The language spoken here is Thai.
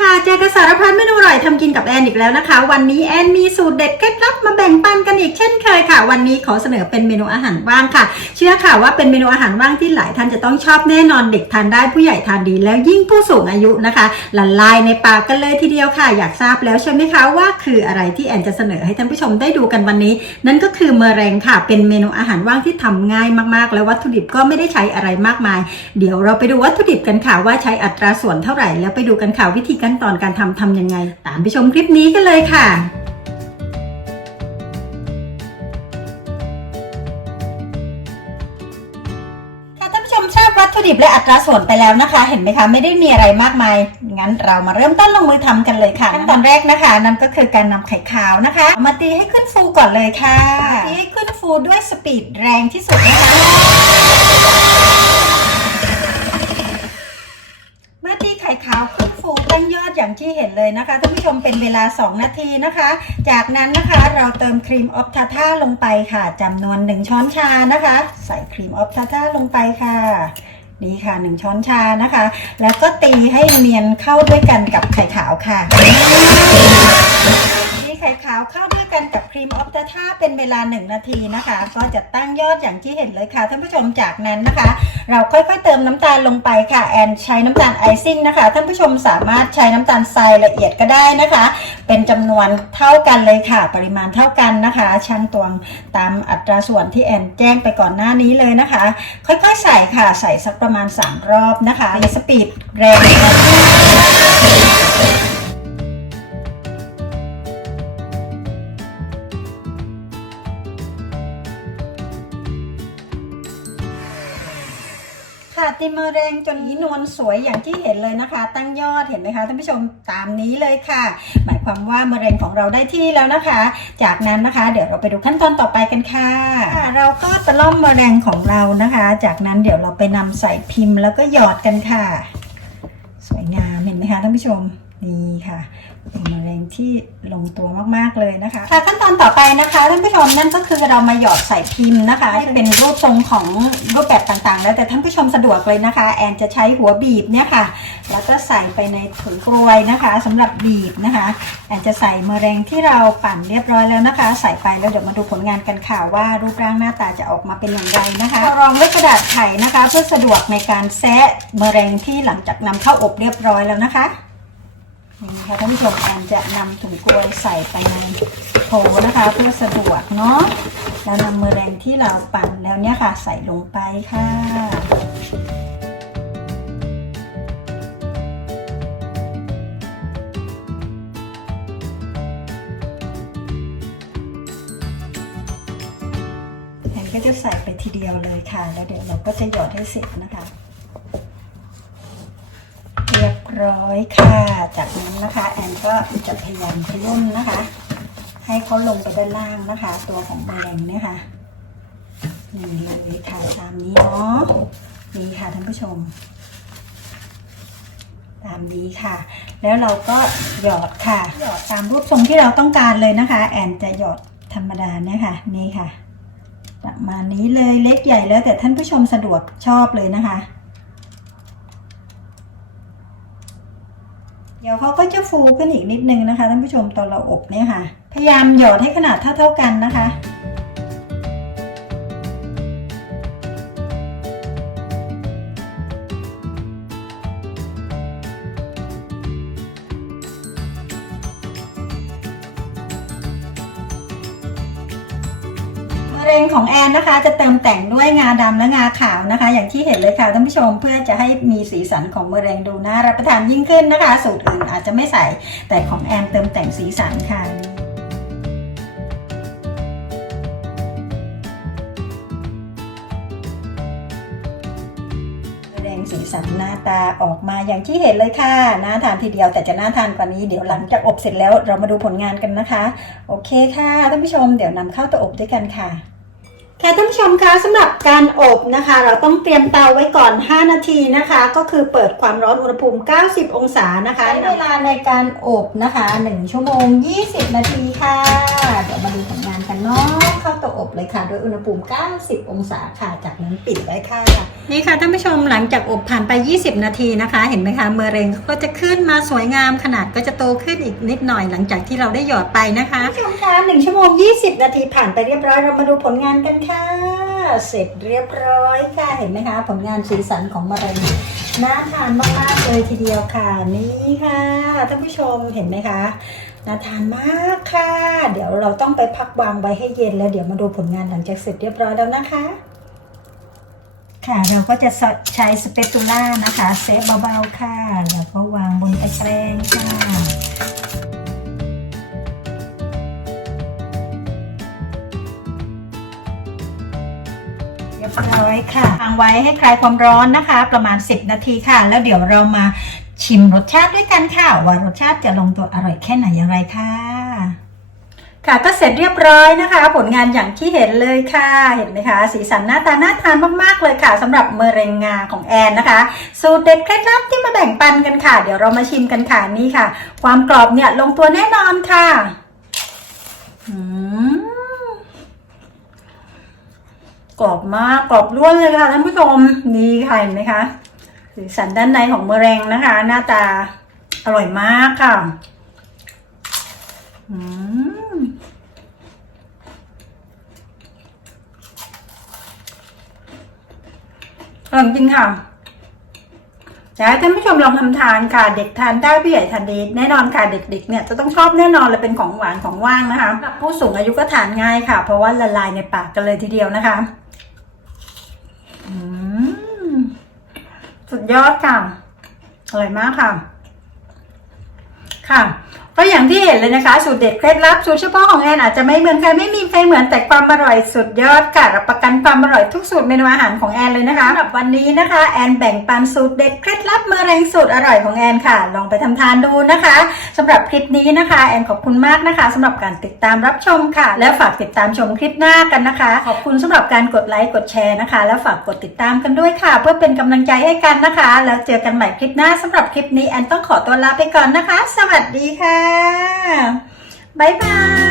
ค่ะ เจอกับสารพัดเมนูอร่อยทำกินกับแอนอีกแล้วนะคะ วันนี้แอนมีสูตรเด็ดเคล็ดลับมาแบ่งปันกันอีกเช่นเคยค่ะ วันนี้ขอเสนอเป็นเมนูอาหารว่างค่ะ เชื่อค่ะว่าเป็นเมนูอาหารว่างที่หลายท่านจะต้องชอบแน่นอนเด็กทานได้ผู้ใหญ่ทานดีแล้วยิ่งผู้สูงอายุนะคะละลายในปากกันเลยทีเดียวค่ะ อยากทราบแล้วใช่ไหมคะว่าคืออะไรที่แอนจะเสนอให้ท่านผู้ชมได้ดูกันวันนี้ นั่นก็คือเมอแรงค่ะ เป็นเมนูอาหารว่างที่ทำง่ายมากๆ แล้ววัตถุดิบก็ไม่ได้ใช้อะไรมากมาย เดี๋ยวเราไปดูวัตถุดิบกันค่ะว่าใช้อัตราส่วนเท่าไหร่แล้วไปดูกันค่ะวิธีขั้นตอนการทำทำยังไง ตามไปชมคลิปนี้กันเลยค่ะค่ะท่านผู้ชมทราบวัตถุดิบและอัตราส่วนไปแล้วนะคะ เห็นไหมคะไม่ได้มีอะไรมากมายงั้นเรามาเริ่มต้นลงมือทำกันเลยค่ะขั้นตอนแรกนะคะนั่นก็คือการนำไข่ขาวนะคะเอามาตีให้ขึ้นฟูก่อนเลยค่ะตีให้ขึ้นฟูด้วยสปีดแรงที่สุดนะคะ เมื่อตีไข่ขาวขึ้นฟูตั้งย อย่างที่เห็นเลยนะคะท่านผู้ชมเป็นเวลา 2 นาทีนะคะ จากนั้นนะคะเราเติมครีมออฟทาท่าลงไปค่ะจำนวน 1 ช้อนชานะคะ ใส่ครีมออฟทาท่าลงไปค่ะนี่ค่ะ1ช้อนชานะคะ แล้วก็ตีให้เนียนเข้าด้วยกันกับไข่ขาวค่ะ ไข่ขาวเข้าด้วยกันกับครีมออฟทาท่าเป็นเวลา 1 นาทีนะคะ ก็จะตั้งยอดอย่างที่เห็นเลยค่ะท่านผู้ชมจากนั้นนะคะ เราค่อยๆเติมน้ำตาลลงไปค่ะแอนใช้น้ำตาลไอซิ่งนะคะท่านผู้ชมสามารถใช้น้ำตาลทรายละเอียดก็ได้นะคะ เป็นจำนวนเท่ากันเลยค่ะ ปริมาณเท่ากันนะคะช่างตวงตามอัตราส่วนที่แอนแจ้งไปก่อนหน้านี้เลยนะคะ ค่อยๆใส่ค่ะใส่สักประมาณ 3 รอบนะคะสปีดแรง ค่ะติมเมอร์แรงจนนวลสวยอย่างที่เห็นเลยนะคะ ตั้งยอดเห็นไหมคะท่านผู้ชมตามนี้เลยค่ะ หมายความว่าเมอร์แรงของเราได้ที่แล้วนะคะ จากนั้นนะคะเดี๋ยวเราไปดูขั้นตอนต่อไปกันค่ะค่ะเราก็ตะล่อมเมอร์แรงของเรานะคะ จากนั้นเดี๋ยวเราไปนำใส่พิมพ์แล้วก็หยอดกันค่ะ สวยงามเห็นไหมคะท่านผู้ชมนี่ค่ะ มะเร็งที่ลงตัวมากๆเลยนะคะ ค่ะขั้นตอนต่อไปนะคะท่านผู้ชมนั่นก็คือเรามาหยอดใส่พิมพ์นะคะให้เป็นรูปทรงของรูปแบบต่างๆ แล้วแต่ท่านผู้ชมสะดวกเลยนะคะ แอนจะใช้หัวบีบเนี่ยค่ะ แล้วก็ใส่ไปในถุงกลวยนะคะสำหรับบีบนะคะ แอนจะใส่มะเร็งที่เราปั่นเรียบร้อยแล้วนะคะ ใส่ไปแล้วเดี๋ยวมาดูผลงานกันค่ะว่ารูปร่างหน้าตาจะออกมาเป็นอย่างไรนะคะรองด้วยกระดาษไขนะคะ เพื่อสะดวกในการแซะมะเร็งที่หลังจากนำเข้าอบเรียบร้อยแล้วนะคะ นี่นะคะท่านผู้ชมแอนจะนำถุงกลวยใส่ไปในโถนะคะ เพื่อสะดวกเนาะแล้วนำเมอแรงที่เราปั่นแล้วเนี่ยค่ะ ใส่ลงไปค่ะแอนก็จะใส่ไปทีเดียวเลยค่ะ แล้วเดี๋ยวเราก็จะหยอดให้เสร็จนะคะ ร้อยค่ะ จากนั้นนะคะแอนก็จะพยายามขยุ่มนะคะ ให้เขาลงไปด้านล่างนะคะ ตัวของแมลงเนี่ยค่ะนี่เลยค่ะตามนี้เนาะนี่ค่ะท่านผู้ชม ตามนี้ค่ะ แล้วเราก็หยอดค่ะ หยอดตามรูปทรงที่เราต้องการเลยนะคะ แอนจะหยอดธรรมดาเนี่ยค่ะ นี่ค่ะประมาณนี้เลยเล็กใหญ่แล้วแต่ท่านผู้ชมสะดวกชอบเลยนะคะ เดี๋ยวเขาก็จะฟูขึ้นอีกนิดนึงนะคะท่านผู้ชมตอนเราอบเนี่ยค่ะ พยายามหยอดให้ขนาดเท่าเท่าๆกันนะคะ เร็งของแอนนะคะ จะเติมแต่งด้วยงาดำและงาขาวนะคะ อย่างที่เห็นเลยค่ะท่านผู้ชมเพื่อจะให้มีสีสันของมะเร็งดูน่ารับประทานยิ่งขึ้นนะคะ สูตรอื่นอาจจะไม่ใส่แต่ของแอนเติมแต่งสีสันค่ะมะเร็งสีสันหน้าตาออกมาอย่างที่เห็นเลยค่ะ น่าทานทีเดียวแต่จะน่าทานกว่านี้เดี๋ยวหลังจากอบเสร็จแล้วเรามาดูผลงานกันนะคะ โอเคค่ะท่านผู้ชมเดี๋ยวนำเข้าเตาอบด้วยกันค่ะ ค่ะท่านผู้ชมคะสำหรับการอบนะคะ เราต้องเตรียมเตาไว้ก่อน 5 นาทีนะคะ ก็คือเปิดความร้อนอุณหภูมิ 90 องศานะคะใช้เวลาในการอบนะคะ 1 ชั่วโมง 20 นาทีค่ะ เดี๋ยวมาดูผลงาน กันเนาะเข้าเตาอบเลยค่ะ โดยอุณหภูมิ 90 องศาค่ะ จากนั้นปิดไว้ค่ะ นี่ค่ะท่านผู้ชมหลังจากอบผ่านไป 20 นาทีนะคะ เห็นไหมคะเมอเร็งก็จะขึ้นมาสวยงามขนาดก็จะโตขึ้นอีกนิดหน่อยหลังจากที่เราได้หยอดไปนะคะผู้ชมคะ1ชั่วโมง 20 นาทีผ่านไปเรียบร้อยเรามาดูผลงานกันค่ะ เสร็จเรียบร้อยค่ะเห็นไหมคะ ผลงานสีสันของมะเร็งน่าทานมากๆเลยทีเดียวค่ะนี่ค่ะท่านผู้ชมเห็นไหมคะ น่าทานมากค่ะ เดี๋ยวเราต้องไปพักวางไว้ให้เย็นแล้วเดี๋ยวมาดูผลงานหลังจากเสร็จเรียบร้อยแล้วนะคะ ค่ะเราก็จะใช้สเปตูล่านะคะเซฟเบาๆค่ะ แล้วก็วางบนตะแกรงค่ะเรียบร้อยค่ะวางไว้ให้คลายความร้อนนะคะ ประมาณ 10 นาทีค่ะ แล้วเดี๋ยวเรามา ชิมรสชาติด้วยกันค่ะ ว่ารสชาติจะลงตัวอร่อยแค่ไหนอย่างไรค่ะ ค่ะก็เสร็จเรียบร้อยนะคะ ผลงานอย่างที่เห็นเลยค่ะ เห็นไหมคะ สีสันหน้าตาน่าทานมากๆเลยค่ะสำหรับเมเรงงาของแอนนะคะ สูตรเด็ดเคล็ดลับที่มาแบ่งปันกันค่ะ เดี๋ยวเรามาชิมกันค่ะนี่ค่ะ ความกรอบเนี่ยลงตัวแน่นอนค่ะอืมกรอบมากกรอบล้วนเลยค่ะท่านผู้ชมนี่ค่ะเห็นไหมคะ สีสันด้านในของเมอแรงนะคะ หน้าตาอร่อยมากค่ะอืมอร่อยจริงค่ะอยากให้ท่านผู้ชมลองทำทานค่ะ เด็กทานได้ผู้ใหญ่ทานดีแน่นอนค่ะเด็กๆเนี่ยจะต้องชอบแน่นอนเลยเป็นของหวานของว่างนะคะผู้สูงอายุก็ทานง่ายค่ะ เพราะว่าละลายในปากกันเลยทีเดียวนะคะ อืม สุดยอดค่ะ อร่อยมากค่ะ ค่ะ ก็อย่างที่เห็นเลยนะคะสูตรเด็ดเคล็ดลับสูตรเฉพาะของแอนอาจจะไม่เหมือนใครไม่มีใครเหมือนแต่ความอร่อยสุดยอดค่ะรับประกันความอร่อยทุกสูตรเมนูอาหารของแอนเลยนะคะสำหรับวันนี้นะคะแอนแบ่งปันสูตรเด็ดเคล็ดลับมะเร็งสูตรอร่อยของแอนค่ะ ลองไปทำทานดูนะคะสำหรับคลิปนี้นะคะ แอนขอบคุณมากนะคะสำหรับการติดตามรับชมค่ะ แล้วฝากติดตามชมคลิปหน้ากันนะคะ ขอบคุณสำหรับการกดไลค์กดแชร์นะคะ แล้วฝากกดติดตามกันด้วยค่ะ เพื่อเป็นกำลังใจให้กันนะคะ แล้วเจอกันใหม่คลิปหน้าสำหรับคลิปนี้แอนต้องขอตัวลาไปก่อนนะคะ สวัสดีค่ะบ๊ายบาย